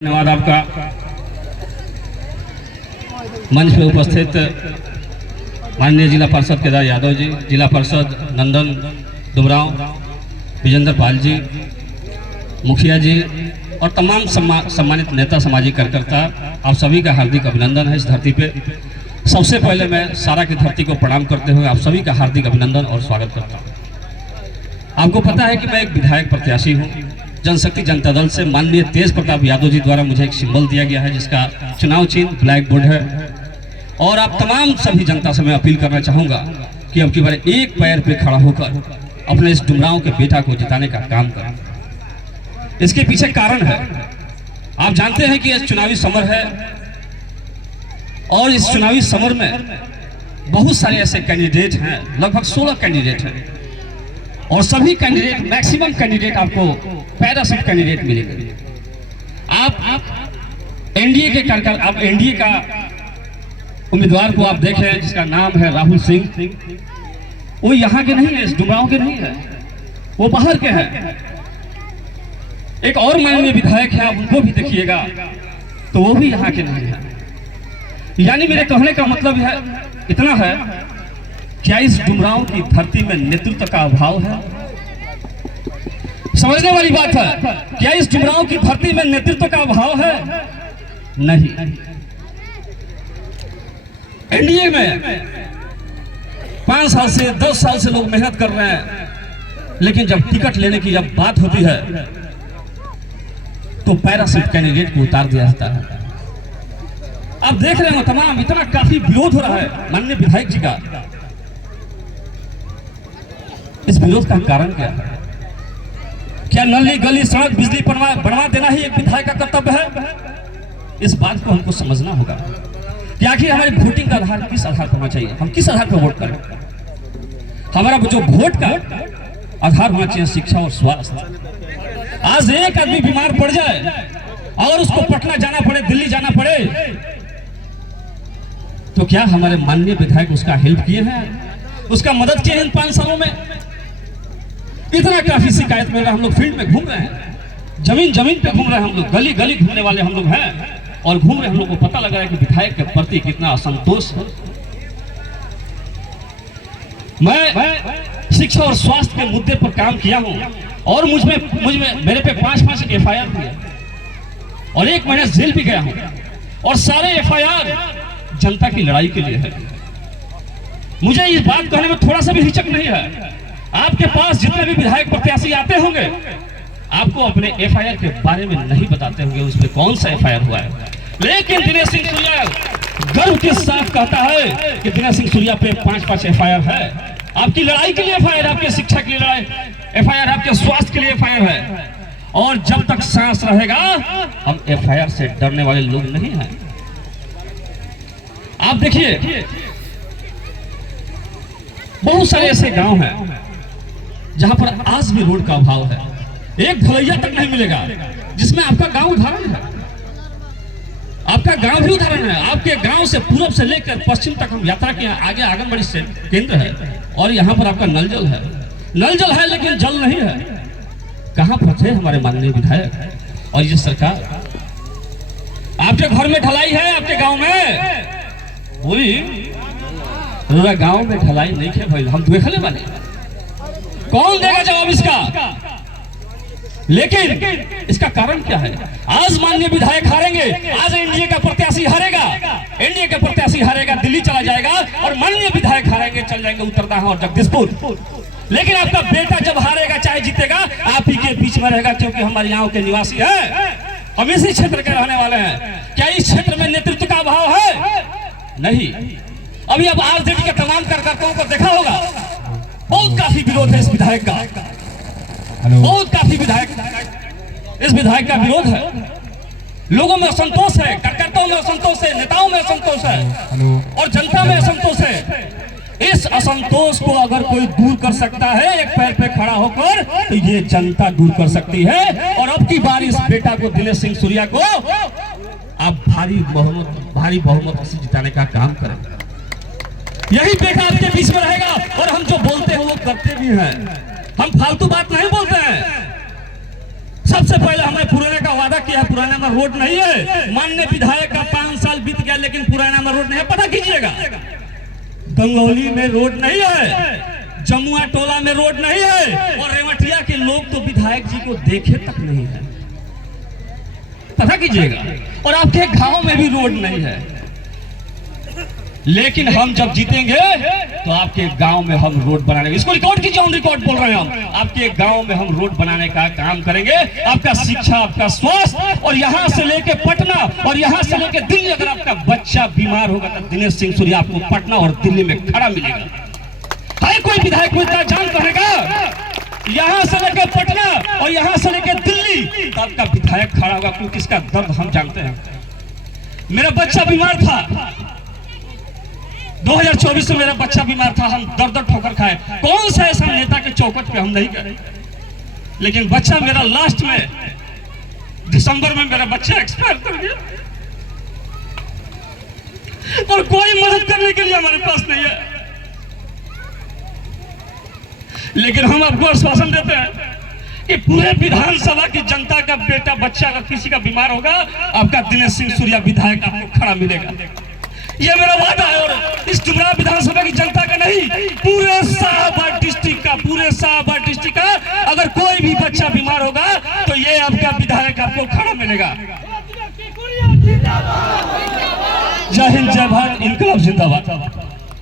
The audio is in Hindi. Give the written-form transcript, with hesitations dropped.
धन्यवाद आपका। मंच पे उपस्थित माननीय जिला पार्षद केदार यादव जी, जिला पार्षद नंदन दुबराव, विजेंद्र पाल जी, मुखिया जी और तमाम सम्मानित नेता, सामाजिक कार्यकर्ता, आप सभी का हार्दिक अभिनंदन है इस धरती पे। सबसे पहले मैं सारा की धरती को प्रणाम करते हुए आप सभी का हार्दिक अभिनंदन और स्वागत करता हूँ। आपको पता है कि मैं एक विधायक प्रत्याशी हूँ। जनशक्ति जनता दल से माननीय तेज प्रताप यादव जी द्वारा मुझे एक सिंबल दिया गया है जिसका चुनाव चिन्ह ब्लैक बोर्ड है। और आप तमाम सभी जनता से मैं अपील करना चाहूंगा कि अब की बार एक पैर पे खड़ा होकर अपने इस डुमरांव के बेटा को जिताने का काम करें। इसके पीछे कारण है, आप जानते हैं कि यह चुनावी समर है और इस चुनावी समर में बहुत सारे ऐसे कैंडिडेट हैं, लगभग 16 कैंडिडेट हैं और सभी कैंडिडेट, मैक्सिमम कैंडिडेट आपको पैराशूट कैंडिडेट मिलेंगे। आप एनडीए के कार्यकर्ता, आप एनडीए का उम्मीदवार को आप देखें जिसका नाम है राहुल सिंह, वो यहाँ के नहीं है, इस डुमरांव के नहीं है, वो बाहर के हैं। एक और माननीय विधायक है, आप उनको भी देखिएगा तो वो भी यहाँ के नहीं है। यानी मेरे कहने का मतलब है इतना है, क्या इस डुमरांव की धरती में नेतृत्व का अभाव है? समझने वाली बात है, क्या इस डुमरांव की धरती में नेतृत्व का अभाव है? नहीं। एनडीए में 5 साल से 10 साल से लोग मेहनत कर रहे हैं, लेकिन जब टिकट लेने की जब बात होती है तो पैराशूट कैंडिडेट को उतार दिया जाता है। आप देख रहे हो तमाम इतना काफी विरोध हो रहा है माननीय विधायक जी का। इस विरोध का कारण क्या है? क्या नली गली सड़क बिजली बनवा देना ही एक विधायक का कर्तव्य है? इस बात को हमको समझना होगा कि आखिर हमारी वोटिंग का आधार किस आधार पर होना चाहिए, हम किस आधार पर वोट करें। हमारा जो वोट का आधार होना चाहिए शिक्षा और स्वास्थ्य। आज एक आदमी बीमार पड़ जाए और उसको पटना जाना पड़े, दिल्ली जाना पड़े, तो क्या हमारे माननीय विधायक उसका हेल्प किए हैं, उसका मदद किए हैं इन 5 सालों में? इतना काफी शिकायत मिल रहा है। हम लोग फील्ड में घूम रहे हैं, जमीन जमीन पे घूम रहे हैं, हम लोग गली गली घूमने वाले हम लोग हैं और घूम रहे हम लोग को पता लग रहा है कि विधायक के प्रति कितना असंतोष है। मैं शिक्षा और स्वास्थ्य के मुद्दे पर काम किया हूं और मेरे पे 5 एफआईआर हुए और 1 महीने जेल भी गया हूं और सारे एफआईआर जनता की लड़ाई के लिए है। मुझे इस बात कहने में थोड़ा सा भी हिचक नहीं है। आपके पास जितने भी विधायक प्रत्याशी आते होंगे आपको अपने एफआईआर के बारे में नहीं बताते होंगे उस पर कौन सा एफआईआर हुआ है, लेकिन दिनेश सिंह सूर्या गर्व के साथ कहता है कि दिनेश सिंह सूर्या पे 5 एफआईआर है। आपकी लड़ाई के लिए एफआईआर, आपकी शिक्षा के लिए एफआईआर, आपके स्वास्थ्य के लिए एफआईआर है। और जब तक सांस रहेगा हम एफआईआर से डरने वाले लोग नहीं हैं। आप देखिए बहुत सारे ऐसे गांव हैं जहां पर आज भी रोड का अभाव है, एक ढलैया तक नहीं मिलेगा, जिसमें आपका गांव उदाहरण है। आपका गांव भी उदाहरण है। आपके गांव से पूर्व से लेकर पश्चिम तक हम यात्रा किए, आगे आंगनबाड़ी से केंद्र है और यहाँ पर आपका नल जल है। नल जल है लेकिन जल नहीं है। कहां पर थे हमारे माननीय विधायक और ये सरकार? आपके घर में ढलाई है, आपके गांव में पूरी गांव में ढलाई नहीं है भाई, हम देखने वाले, कौन देगा जवाब इसका? लेकिन इसका कारण क्या है? आज माननीय विधायक हारेंगे, आज एनडीए का प्रत्याशी हारेगा, एनडीए का प्रत्याशी हारेगा, दिल्ली चला जाएगा और माननीय विधायक हारेंगे, चल जाएंगे उत्तरदाह और जगदीशपुर। लेकिन आपका बेटा जब हारेगा चाहे जीतेगा आप ही के बीच में रहेगा, क्योंकि हमारे यहाँ के निवासी है, हम इसी क्षेत्र के रहने वाले हैं। क्या इस क्षेत्र में नेतृत्व का अभाव है? नहीं। अभी अब आरजेडी के तमाम कार्यकर्ताओं को देखा होगा, बहुत काफी विरोध है इस विधायक का, बहुत काफी इस विधायक का विरोध है। लोगों में असंतोष है, कार्यकर्ताओं में असंतोष है, नेताओं में असंतोष है और जनता में असंतोष है। इस असंतोष को अगर कोई दूर कर सकता है एक पैर पे खड़ा होकर, तो ये जनता दूर कर सकती है। और अब की बार इस बेटा को, दिनेश सिंह सूर्या को, आप भारी बहुमत से जिताने का काम करें। यही बेटा आपके बीच में रहेगा और हम जो बोलते हैं वो करते भी हैं। हम फालतू बात नहीं बोलते हैं। सबसे पहले हमें पुराने का वादा किया है, पुराना में रोड नहीं है। माननीय विधायक का 5 साल बीत गया लेकिन पुराना में रोड नहीं है, पता कीजिएगा। गंगौली में रोड नहीं है, जमुआ टोला में रोड नहीं है, और रेवटिया के लोग तो विधायक जी को देखे तक नहीं है, पता कीजिएगा। और आपके गांव में भी रोड नहीं है। लेकिन हम जब जीतेंगे तो आपके गांव में हम रोड बनाने, इसको रिकॉर्ड कीजिए, ऑन रिकॉर्ड बोल रहे हैं हम, आपके गांव में हम रोड बनाने का काम करेंगे। आपका शिक्षा, आपका स्वास्थ्य, और यहां से लेके पटना और यहां से लेके दिल्ली, अगर आपका बच्चा बीमार होगा तो दिनेश सिंह सूर्या आपको पटना और दिल्ली में खड़ा मिलेगा। है कोई विधायक को इतना जान करेगा? यहां से लेके पटना और यहां से लेके दिल्ली तो आपका विधायक खड़ा होगा, क्योंकि इसका दर्द हम जानते हैं। मेरा बच्चा बीमार था 2024 में, मेरा बच्चा बीमार था, हम दर दर ठोकर खाए। कौन सा ऐसा नेता के चौकट पे हम नहीं गए, लेकिन बच्चा मेरा लास्ट में दिसंबर में मेरा बच्चा एक्सपायर कर गया, और कोई मदद करने के लिए हमारे पास नहीं है। लेकिन हम आपको आश्वासन देते हैं कि पूरे विधानसभा की जनता का बेटा, बच्चा अगर किसी का बीमार होगा, आपका दिनेश सिंह सूर्या विधायक आपको खड़ा मिलेगा। ये मेरा वादा है, और इस डुमरा विधानसभा की जनता का नहीं, पूरे शाहबाद डिस्ट्रिक्ट का, पूरे शाहबाद डिस्ट्रिक्ट का अगर कोई भी बच्चा बीमार होगा तो ये आपका विधायक आपको खड़ा मिलेगा। जय हिंद, जय भारत, इनकलाब जिंदाबाद।